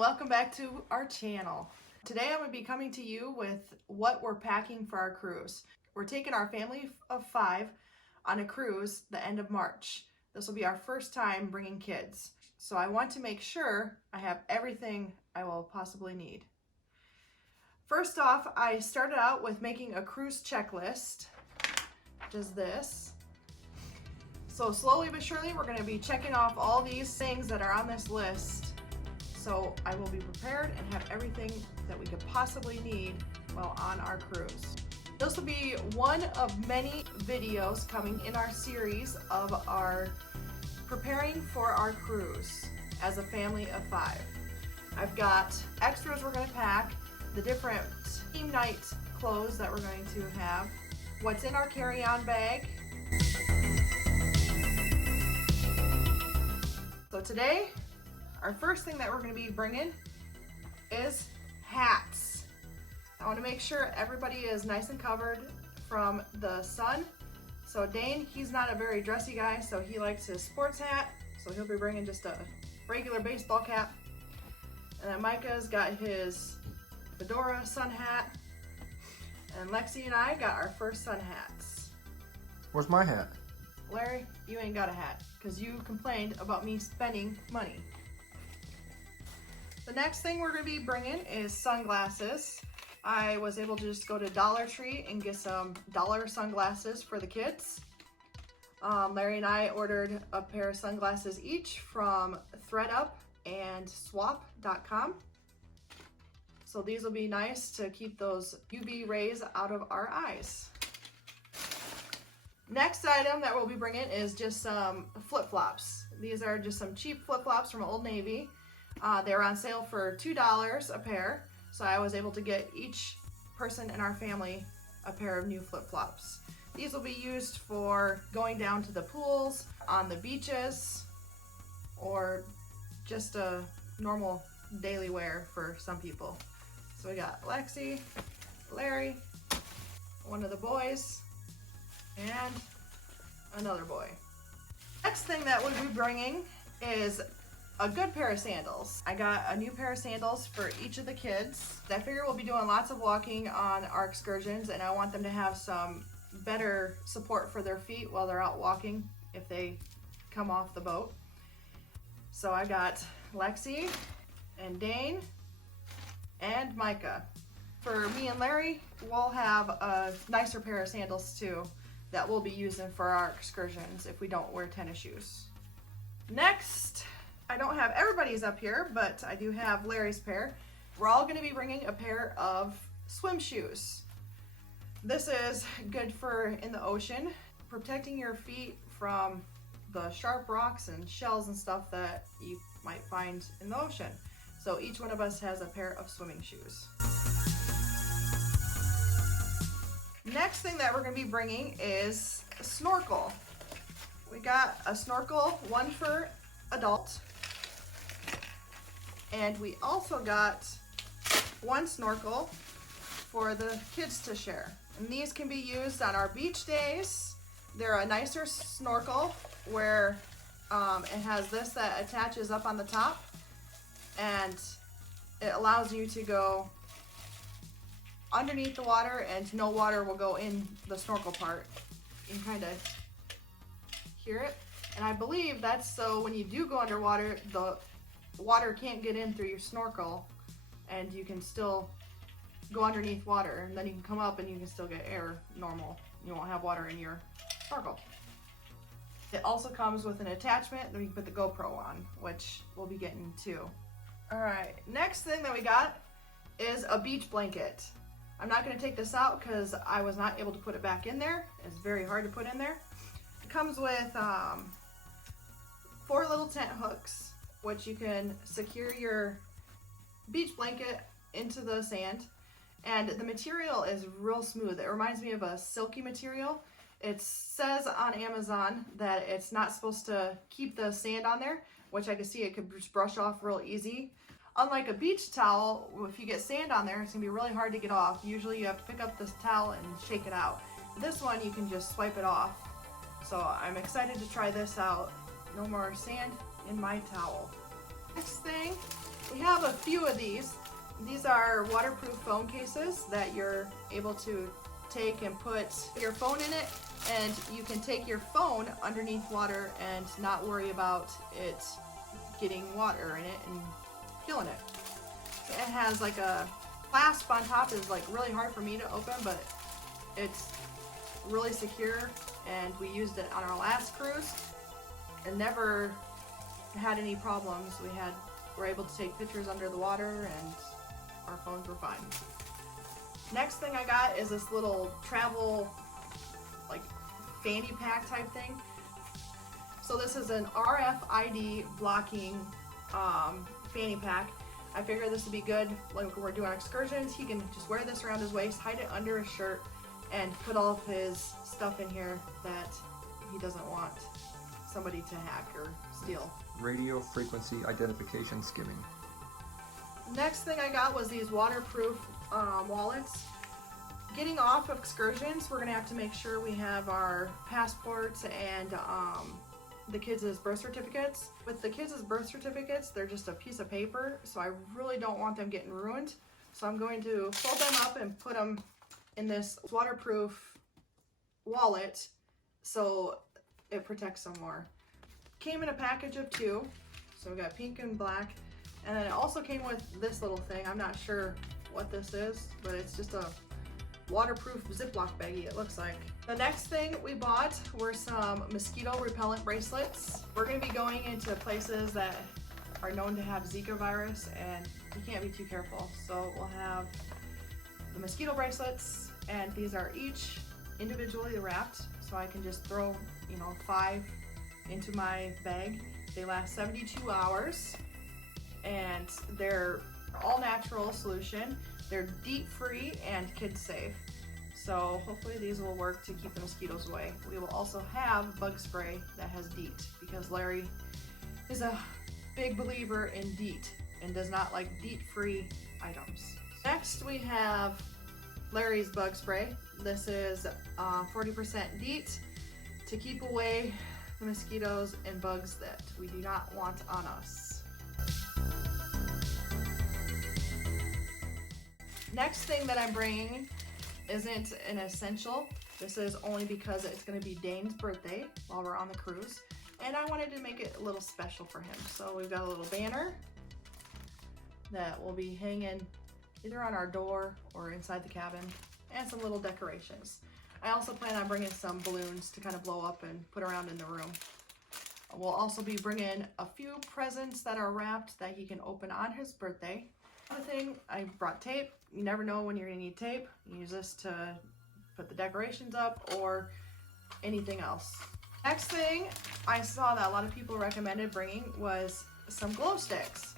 welcome back to our channel. Today I'm going to be coming to you with what we're packing for our cruise. We're taking our family of 5 on a cruise the end of March. This will be our first time bringing kids. So I want to make sure I have everything I will possibly need. First off, I started out with making a cruise checklist, which is this. So slowly but surely we're going to be checking off all these things that are on this list. So I will be prepared and have everything that we could possibly need while on our cruise. This will be one of many videos coming in our series of our preparing for our cruise as a family of 5. I've got extras we're going to pack, the different theme night clothes that we're going to have, what's in our carry-on bag. So today, our first thing that we're going to be bringing is hats. I want to make sure everybody is nice and covered from the sun. So Dane, he's not a very dressy guy, so he likes his sports hat. So he'll be bringing just a regular baseball cap. And then Micah's got his fedora sun hat. And Lexi and I got our first sun hats. Where's my hat? Larry, you ain't got a hat because you complained about me spending money. The next thing we're going to be bringing is sunglasses. I was able to just go to Dollar Tree and get some dollar sunglasses for the kids. Larry and I ordered a pair of sunglasses each from ThredUp and Swap.com. So these will be nice to keep those UV rays out of our eyes. Next item that we'll be bringing is just some flip-flops. These are just some cheap flip-flops from Old Navy. They were on sale for $2 a pair, so I was able to get each person in our family a pair of new flip-flops. These will be used for going down to the pools, on the beaches, or just a normal daily wear for some people. So we got Lexi, Larry, one of the boys, and another boy. Next thing that we'll be bringing is a good pair of sandals. I got a new pair of sandals for each of the kids. I figure we'll be doing lots of walking on our excursions, and I want them to have some better support for their feet while they're out walking if they come off the boat. So I got Lexi and Dane and Micah. For me and Larry, we'll have a nicer pair of sandals too that we'll be using for our excursions if we don't wear tennis shoes. Next, I don't have everybody's up here, but I do have Larry's pair. We're all going to be bringing a pair of swim shoes. This is good for in the ocean, protecting your feet from the sharp rocks and shells and stuff that you might find in the ocean. So each one of us has a pair of swimming shoes. Next thing that we're going to be bringing is a snorkel. We got a snorkel, one for adult. And we also got one snorkel for the kids to share. And these can be used on our beach days. They're a nicer snorkel where it has this that attaches up on the top. And it allows you to go underneath the water and no water will go in the snorkel part. You can kind of hear it. And I believe that's so when you do go underwater, the water can't get in through your snorkel and you can still go underneath water, and then you can come up and you can still get air normal. You won't have water in your snorkel. It also comes with an attachment that you can put the GoPro on, which we'll be getting too. Alright, next thing that we got is a beach blanket. I'm not going to take this out because I was not able to put it back in there. It's very hard to put in there. It comes with 4 little tent hooks, which you can secure your beach blanket into the sand. And the material is real smooth. It reminds me of a silky material. It says on Amazon that it's not supposed to keep the sand on there, which I can see it could just brush off real easy. Unlike a beach towel, if you get sand on there, it's gonna be really hard to get off. Usually you have to pick up this towel and shake it out. This one, you can just swipe it off. So I'm excited to try this out. No more sand in my towel. Next thing we have a few of these. These are waterproof phone cases that you're able to take and put your phone in it, and you can take your phone underneath water and not worry about it getting water in it and killing it. So it has like a clasp on top, is like really hard for me to open, but it's really secure, and we used it on our last cruise and never had any problems. Were able to take pictures under the water and our phones were fine. Next thing I got is this little travel like fanny pack type thing. So this is an RFID blocking fanny pack. I figured this would be good like when we're doing excursions. He can just wear this around his waist, hide it under his shirt, and put all of his stuff in here that he doesn't want somebody to hack or steal. Radio frequency identification skimming. Next thing I got was these waterproof wallets. Getting off of excursions, we're gonna have to make sure we have our passports and the kids' birth certificates. With the kids' birth certificates, they're just a piece of paper, so I really don't want them getting ruined. So I'm going to fold them up and put them in this waterproof wallet so it protects them more. Came in a package of 2, so we got pink and black, and then it also came with this little thing. I'm not sure what this is, but it's just a waterproof Ziploc baggie, it looks like. The next thing we bought were some mosquito repellent bracelets. We're going to be going into places that are known to have Zika virus, and you can't be too careful. So we'll have the mosquito bracelets, and these are each individually wrapped, so I can just throw 5 into my bag. They last 72 hours, and they're all natural solution. They're DEET free and kid safe. So hopefully these will work to keep the mosquitoes away. We will also have bug spray that has DEET, because Larry is a big believer in DEET and does not like DEET free items. Next we have Larry's bug spray. This is 40% DEET to keep away the mosquitoes and bugs that we do not want on us. Next thing that I'm bringing isn't an essential. This is only because it's going to be Dane's birthday while we're on the cruise, and I wanted to make it a little special for him. So we've got a little banner that will be hanging either on our door or inside the cabin, and some little decorations. I also plan on bringing some balloons to kind of blow up and put around in the room. We'll also be bringing a few presents that are wrapped that he can open on his birthday. Another thing, I brought tape. You never know when you're gonna need tape. You use this to put the decorations up or anything else. Next thing I saw that a lot of people recommended bringing was some glow sticks.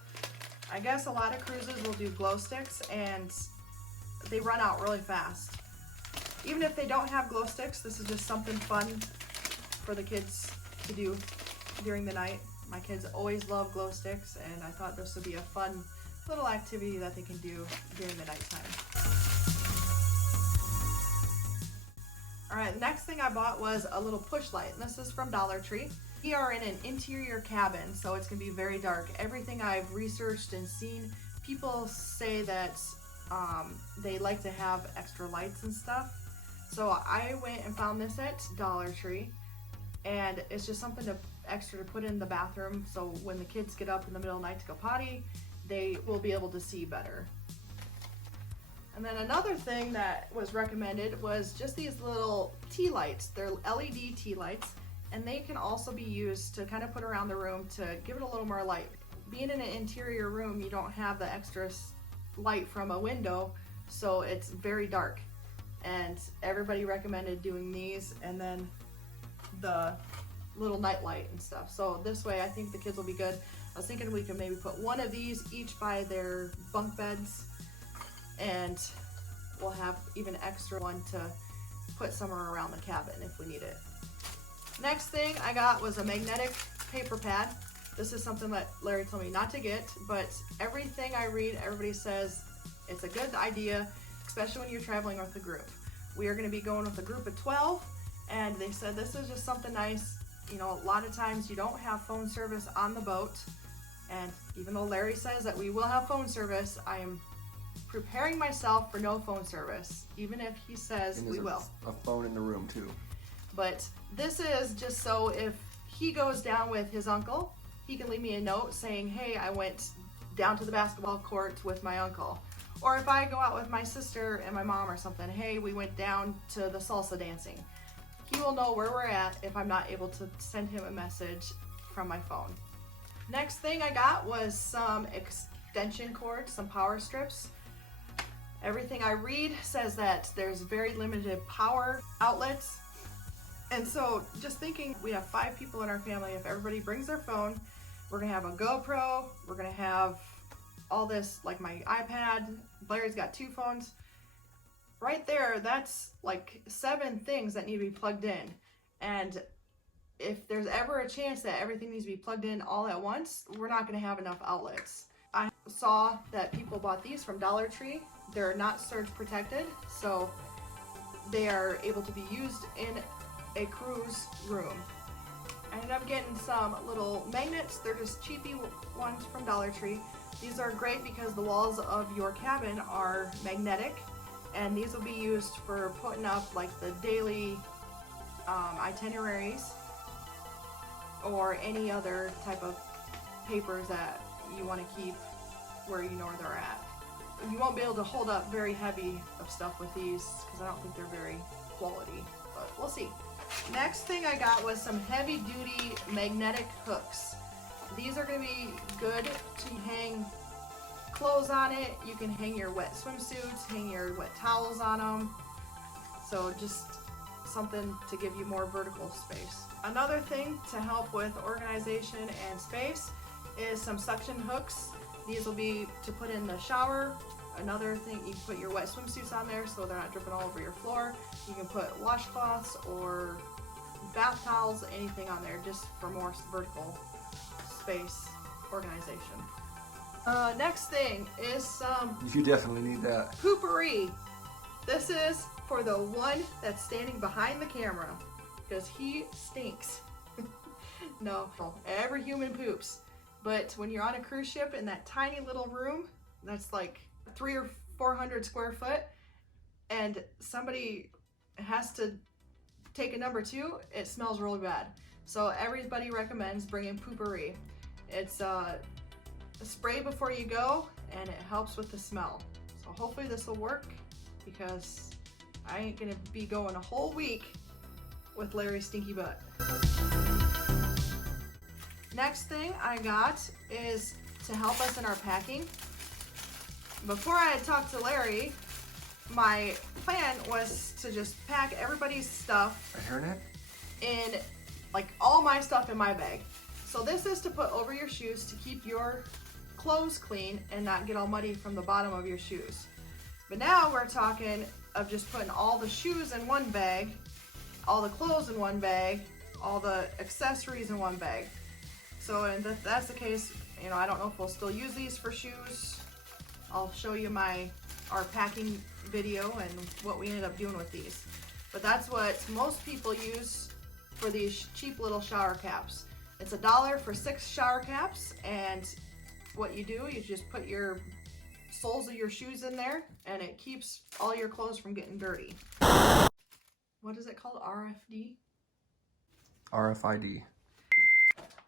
I guess a lot of cruises will do glow sticks and they run out really fast. Even if they don't have glow sticks, this is just something fun for the kids to do during the night. My kids always love glow sticks, and I thought this would be a fun little activity that they can do during the nighttime. Alright, the next thing I bought was a little push light, and this is from Dollar Tree. We are in an interior cabin, so it's going to be very dark. Everything I've researched and seen, people say that they like to have extra lights and stuff. So I went and found this at Dollar Tree, and it's just something extra to put in the bathroom, so when the kids get up in the middle of the night to go potty, they will be able to see better. And then another thing that was recommended was just these little tea lights. They're LED tea lights, and they can also be used to kind of put around the room to give it a little more light. Being in an interior room, you don't have the extra light from a window, so it's very dark. And everybody recommended doing these, and then the little night light and stuff. So this way I think the kids will be good. I was thinking we could maybe put one of these each by their bunk beds, and we'll have even extra one to put somewhere around the cabin if we need it. Next thing I got was a magnetic paper pad. This is something that Larry told me not to get, but everything I read, everybody says it's a good idea, especially when you're traveling with a group. We are going to be going with a group of 12, and they said this is just something nice. You know, a lot of times you don't have phone service on the boat, And even though Larry says that we will have phone service, I am preparing myself for no phone service, even if he says And we there's will. a phone in the room too. But this is just so if he goes down with his uncle, he can leave me a note saying, hey, I went down to the basketball court with my uncle. Or if I go out with my sister and my mom or something, hey, we went down to the salsa dancing. He will know where we're at if I'm not able to send him a message from my phone. Next thing I got was some extension cords, some power strips. Everything I read says that there's very limited power outlets. And so just thinking, we have 5 people in our family. If everybody brings their phone, we're gonna have a GoPro, we're gonna have all this, like my iPad, Larry's got 2 phones. Right there, that's like 7 things that need to be plugged in. And if there's ever a chance that everything needs to be plugged in all at once, we're not gonna have enough outlets. I saw that people bought these from Dollar Tree. They're not surge protected, so they are able to be used in a cruise room. I ended up getting some little magnets. They're just cheapy ones from Dollar Tree. These are great because the walls of your cabin are magnetic, and these will be used for putting up like the daily itineraries or any other type of papers that you want to keep where you know where they're at. You won't be able to hold up very heavy of stuff with these because I don't think they're very quality, but we'll see. Next thing I got was some heavy duty magnetic hooks. These are going to be good to hang clothes on it. You can hang your wet swimsuits, hang your wet towels on them. So just something to give you more vertical space. Another thing to help with organization and space is some suction hooks. These will be to put in the shower. Another thing, you can put your wet swimsuits on there so they're not dripping all over your floor. You can put washcloths or bath towels, anything on there, just for more vertical space organization. Next thing is some You definitely need that. poopery. This is for the one that's standing behind the camera because he stinks. No, every human poops. But when you're on a cruise ship in that tiny little room that's like 300 or 400 square foot and somebody has to take a number 2, it smells really bad. So everybody recommends bringing poopery. It's a spray before you go and it helps with the smell. So hopefully this will work because I ain't gonna be going a whole week with Larry's stinky butt. Next thing I got is to help us in our packing. Before I had talked to Larry, my plan was to just pack everybody's stuff A hairnet? in, like all my stuff in my bag. So this is to put over your shoes to keep your clothes clean and not get all muddy from the bottom of your shoes. But now we're talking of just putting all the shoes in one bag, all the clothes in one bag, all the accessories in one bag. So and if that's the case, you know, I don't know if we'll still use these for shoes. I'll show you our packing video and what we ended up doing with these. But that's what most people use for these cheap little shower caps. It's $1 for 6 shower caps, and what you do, you just put your soles of your shoes in there and it keeps all your clothes from getting dirty. What is it called? RFD? RFID.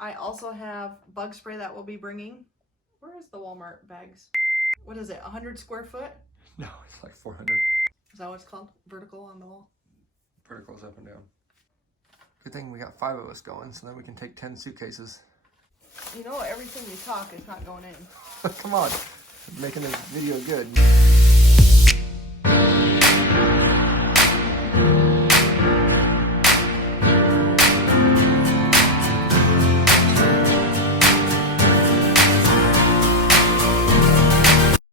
I also have bug spray that we'll be bringing. Where is the Walmart bags? What is it, 100 square foot? No, it's like 400. Is that what it's called? Vertical on the wall? Verticals up and down. Good thing we got 5 of us going, so then we can take 10 suitcases. You know, everything you talk is not going in. Come on, making this video good.